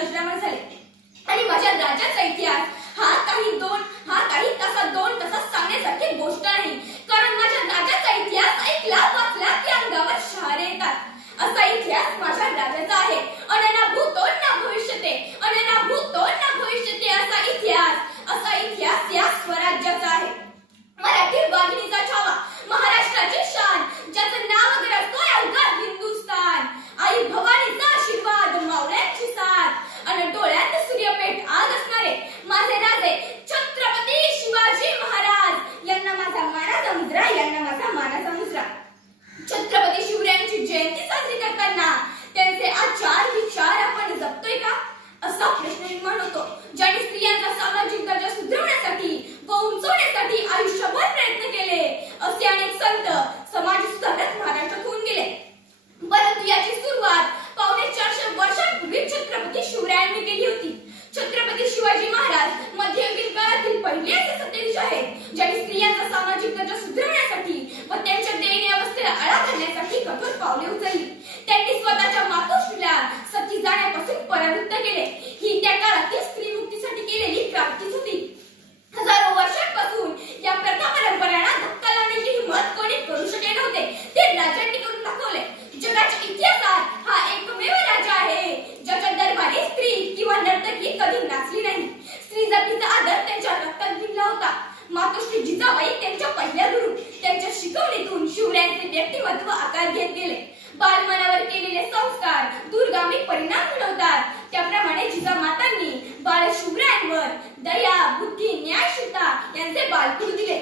अजरामर झाले आणि माझ्या राजाचा इतिहास हा काही तासात 2 तासात सांगण्यासारखी गोष्ट नाही, कारण माझ्या राजाचा इतिहास ऐकला वाचला की अंगावर शहारे येतात. असा इतिहास माझ्या राजाचा आहे. अनना भूतो न भविष्यते, अनना भूतो न भविष्यते असा इतिहास या स्वराज्याचा आहे. मराठी वाघिणीचा छावा, महाराष्ट्राची शान, ज्याचं नाव अगर असतोय अवघा हिंदुस्तान. आई भवानीचा आशीर्वाद, मावळ्यांची साथ आणि डोळ्यात सूर्यपेठ आग असणारे माझे राजे छत्रपती शिवाजी महाराज यांना माझा मानाचा मुजरा, यांना माझा मानाचा मुजरा. छत्रपती शिवरायांची जयंती साजरी करताना त्यांचे आचार विचार आपण जपतोय का, असा प्रश्न निर्माण होतो. ज्यांनी स्त्रियांचा सामाजिक दर्जा सुधारण्यासाठी व उंचवण्यासाठी आयुष्यभर प्रयत्न केले असे अनेक संत समाज सुधारक महाराष्ट्रात होऊन गेले. परंतु याची सुरुवात 450 वर्षांपूर्वी छत्रपती शिवरायांनी केली होती. छत्रपती शिवाजी महाराज मध्ययुगीन काळातील पहिले असे सत्याधीश आहेत ज्यांनी स्त्रियांचा सामाजिक दर्जा सुधारण्यासाठी व त्यांच्या दयनीय अवस्थेला आळा घालण्यासाठी कठोर पावले उचलली. त्यांनी स्वतःच्या मातोश्रीला सती जाण्यापासून परावृत्त केले. ही त्या काळातील स्त्री मुक्तीसाठी केलेली क्रांतीच होती. हजारो वर्षांपासून या प्रथा परंपरांना धक्का लावण्याची हिंमत कोणी करू शकले नव्हते. ते राजांनी करून दाखवले. जगाच्या इतिहासात हा एकमेव राजा आहे ज्याच्या दरबारी स्त्री किंवा नर्तकी कधी नाचली नाही. स्त्री जातीचा आदर त्यांच्या रक्तात भिनला होता. मातोश्री जिजाबाई त्यांच्या पहिल्या गुरु. त्यांच्या शिकवणीतून शिवरायांचे व्यक्तिमत्व आकार घेत गेले. बालमनावर केलेले संस्कार दूरगामी परिणाम घडवतात. त्याप्रमाणे जिजामातांनी बाळ शिवरायांवर दया, बुद्धी, न्यायशीलता यांचे बालकुळ दिले.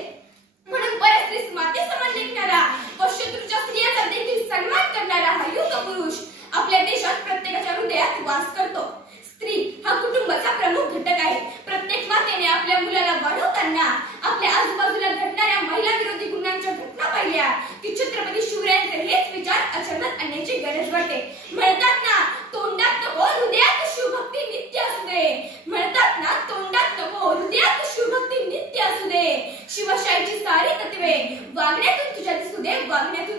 म्हणून परस्त्रीस माते समान लेखणारा व शत्रूच्या स्त्रियांचा देखील सन्मान करणारा हा युग पुरुष आपल्या देशात प्रत्येकाच्या हृदयात वास करतो. स्त्री हा कुटुंबाचा प्रमुख घटक आहे. प्रत्येक मातेने आपल्या मुलाला वाढवताना आपल्या आजूबाजूला घडणाऱ्या महिला विरोधी गुन्ह्यांच्या घटना पाहिल्या की छत्रपती शिवरायांचे हेच विचार आचरणात आणण्याची गरज वाटते. म्हणतात ना, तोंडात नको हृदयात शिवभक्ती नित्य असू दे. म्हणतात ना, तोंडात नको हृदयात शिवभक्ती नित्य असू दे. शिवशाहीची सारी तत्वे वागण्यातून तुझ्या दिसू दे, वागण्यातून